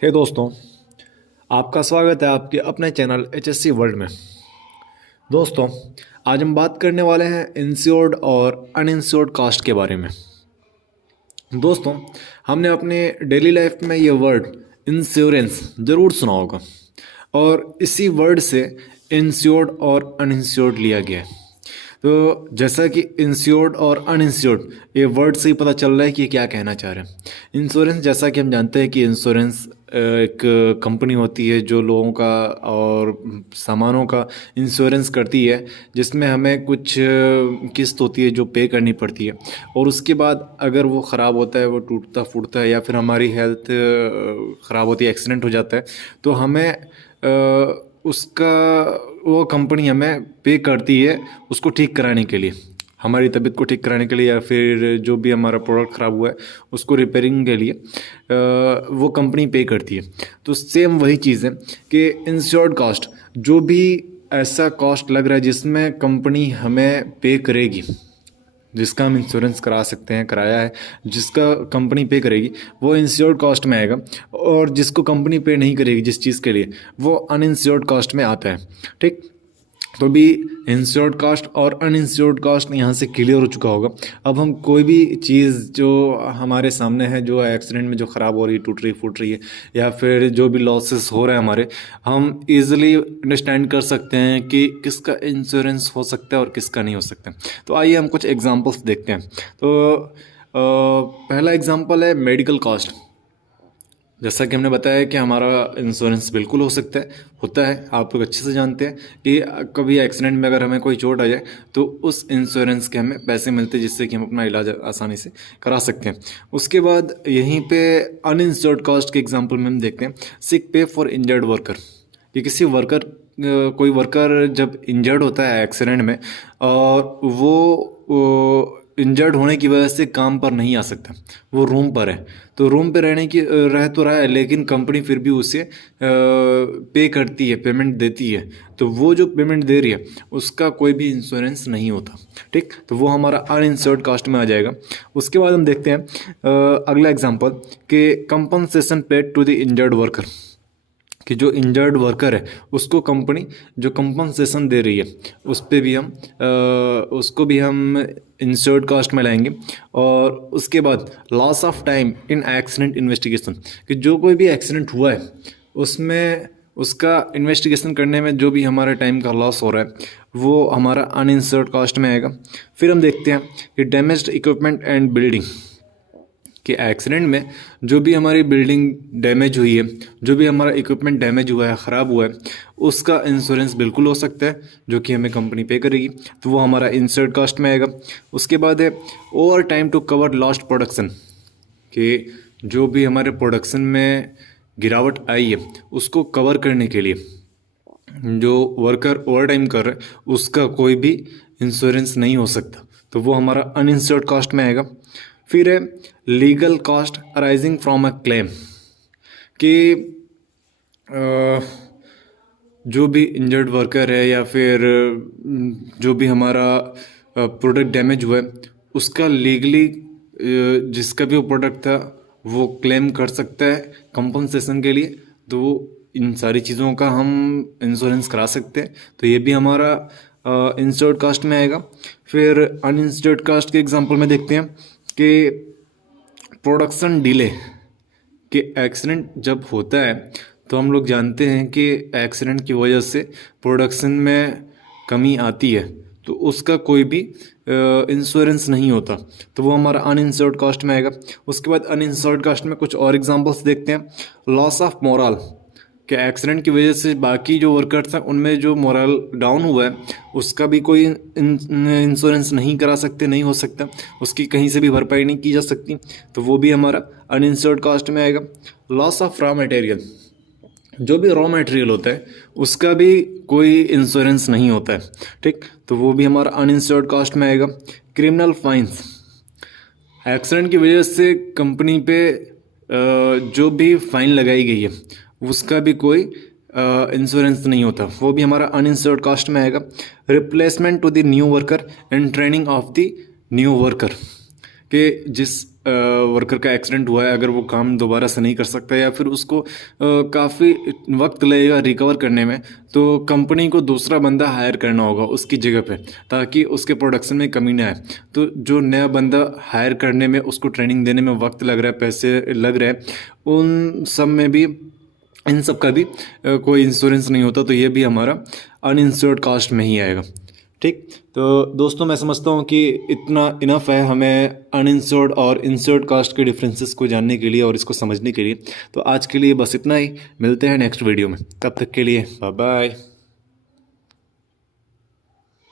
हे दोस्तों, आपका स्वागत है आपके अपने चैनल HSC वर्ल्ड में। दोस्तों, आज हम बात करने वाले हैं इंश्योर्ड और अनइंश्योर्ड कास्ट के बारे में। दोस्तों, हमने अपने डेली लाइफ में ये वर्ड इंश्योरेंस ज़रूर सुना होगा और इसी वर्ड से इंश्योर्ड और अनइंश्योर्ड लिया गया है। तो जैसा कि इंश्योर्ड और अनइंश्योर्ड ये वर्ड से ही पता चल रहा है कि ये क्या कहना चाह रहे हैं। इंश्योरेंस, जैसा कि हम जानते हैं कि इंश्योरेंस एक कंपनी होती है जो लोगों का और सामानों का इंश्योरेंस करती है, जिसमें हमें कुछ किस्त होती है जो पे करनी पड़ती है और उसके बाद अगर वो ख़राब होता है, वो टूटता फूटता है या फिर हमारी हेल्थ ख़राब होती है, एक्सीडेंट हो जाता है, तो हमें उसका वो कंपनी हमें पे करती है उसको ठीक कराने के लिए, हमारी तबीयत को ठीक कराने के लिए या फिर जो भी हमारा प्रोडक्ट ख़राब हुआ है उसको रिपेयरिंग के लिए वो कंपनी पे करती है। तो सेम वही चीज़ है कि इंश्योर्ड कॉस्ट, जो भी ऐसा कॉस्ट लग रहा है जिसमें कंपनी हमें पे करेगी, जिसका हम इंश्योरेंस करा सकते हैं, कराया है, जिसका कंपनी पे करेगी, वो इंश्योर्ड कॉस्ट में आएगा। और जिसको कंपनी पे नहीं करेगी जिस चीज़ के लिए, वो अनइंश्योर्ड कॉस्ट में आता है। ठीक, तो भी इंश्योर्ड कास्ट और अनइंश्योर्ड कास्ट यहाँ से क्लियर हो चुका होगा। अब हम कोई भी चीज़ जो हमारे सामने है, जो एक्सीडेंट में जो ख़राब हो रही है, टूट रही फूट रही है, या फिर जो भी लॉसेस हो रहे हैं हमारे, हम इजीली अंडरस्टैंड कर सकते हैं कि किसका इंश्योरेंस हो सकता है और किसका नहीं हो सकता। तो आइए हम कुछ एग्जांपल्स देखते हैं। तो पहला एग्जांपल है मेडिकल कॉस्ट। जैसा कि हमने बताया कि हमारा इंश्योरेंस बिल्कुल हो सकता है, होता है, आप लोग अच्छे से जानते हैं कि कभी एक्सीडेंट में अगर हमें कोई चोट आ जाए तो उस इंश्योरेंस के हमें पैसे मिलते हैं, जिससे कि हम अपना इलाज आसानी से करा सकते हैं। उसके बाद यहीं पे अनइंश्योर्ड कॉस्ट के एग्जांपल में हम देखते हैं सिक पे फॉर इंजर्ड वर्कर। कि किसी वर्कर, कोई वर्कर जब इंजर्ड होता है एक्सीडेंट में और वो इंजर्ड होने की वजह से काम पर नहीं आ सकता, वो रूम पर है, तो रूम पे रह तो रहा है, लेकिन कंपनी फिर भी उसे पे करती है, पेमेंट देती है, तो वो जो पेमेंट दे रही है उसका कोई भी इंश्योरेंस नहीं होता। ठीक, तो वो हमारा अनइंश्योर्ड कास्ट में आ जाएगा। उसके बाद हम देखते हैं अगला एग्जांपल कि compensation paid to the injured worker. कि जो इंजर्ड वर्कर है उसको कंपनी जो कंपनसेशन दे रही है उस पे भी हम उसको भी हम इंश्योर्ड कास्ट में लाएंगे। और उसके बाद loss of time in accident investigation, कि जो कोई भी एक्सीडेंट हुआ है उसमें उसका इन्वेस्टिगेशन करने में जो भी हमारा टाइम का लॉस हो रहा है वो हमारा अनइंश्योर्ड कास्ट में आएगा। फिर हम देखते हैं कि डैमेज्ड इक्विपमेंट एंड बिल्डिंग, कि एक्सीडेंट में जो भी हमारी बिल्डिंग डैमेज हुई है, जो भी हमारा इक्विपमेंट डैमेज हुआ है, ख़राब हुआ है, उसका इंश्योरेंस बिल्कुल हो सकता है जो कि हमें कंपनी पे करेगी, तो वो हमारा इंश्योर्ड कास्ट में आएगा। उसके बाद है overtime to cover lost production, कि जो भी हमारे प्रोडक्शन में गिरावट आई है उसको कवर करने के लिए जो वर्कर ओवर टाइम कर रहा है उसका कोई भी इंश्योरेंस नहीं हो सकता, तो वो हमारा अनइंश्योर्ड कास्ट में आएगा। फिर है legal cost arising from a claim, कि जो भी इंजर्ड वर्कर है या फिर जो भी हमारा प्रोडक्ट डैमेज हुआ है उसका लीगली जिसका भी वो प्रोडक्ट था वो क्लेम कर सकता है कंपनसेशन के लिए, तो इन सारी चीज़ों का हम इंश्योरेंस करा सकते हैं, तो ये भी हमारा इंश्योर्ड कास्ट में आएगा। फिर अनइंश्योर्ड कास्ट के एग्जांपल में देखते हैं कि प्रोडक्शन डिले, कि एक्सीडेंट जब होता है तो हम लोग जानते हैं कि एक्सीडेंट की वजह से प्रोडक्शन में कमी आती है, तो उसका कोई भी इंश्योरेंस नहीं होता, तो वो हमारा अनइंश्योर्ड कास्ट में आएगा। उसके बाद अनइंश्योर्ड कास्ट में कुछ और एग्जांपल्स देखते हैं। लॉस ऑफ मोरल, कि एक्सीडेंट की वजह से बाकी जो वर्कर्स हैं उनमें जो मोरल डाउन हुआ है उसका भी कोई इंश्योरेंस नहीं करा सकते, नहीं हो सकता, उसकी कहीं से भी भरपाई नहीं की जा सकती, तो वो भी हमारा अनइंश्योर्ड कास्ट में आएगा। लॉस ऑफ रॉ मटेरियल, जो भी रॉ मटेरियल होता है उसका भी कोई इंश्योरेंस नहीं होता है। ठीक, तो वो भी हमारा अनइंश्योर्ड कास्ट में आएगा। क्रिमिनल फाइन्स, एक्सीडेंट की वजह से कंपनी पे जो भी फाइन लगाई गई है उसका भी कोई इंश्योरेंस नहीं होता, वो भी हमारा अनइंश्योर्ड कास्ट में आएगा। Replacement to the new worker and training of the new worker, कि जिस वर्कर का एक्सीडेंट हुआ है, अगर वो काम दोबारा से नहीं कर सकता या फिर उसको काफ़ी वक्त लगेगा रिकवर करने में, तो कंपनी को दूसरा बंदा हायर करना होगा उसकी जगह पे, ताकि उसके प्रोडक्शन में कमी ना आए। तो जो नया बंदा हायर करने में, उसको ट्रेनिंग देने में वक्त लग रहा है, पैसे लग रहे हैं, उन सब में भी, इन सब का भी कोई इंश्योरेंस नहीं होता, तो ये भी हमारा अनइंश्योर्ड कास्ट में ही आएगा। ठीक, तो दोस्तों मैं समझता हूँ कि इतना इनफ है हमें अनइंश्योर्ड और इंश्योर्ड कास्ट के डिफरेंसेस को जानने के लिए और इसको समझने के लिए। तो आज के लिए बस इतना ही, मिलते हैं नेक्स्ट वीडियो में, तब तक के लिए बाय बाय।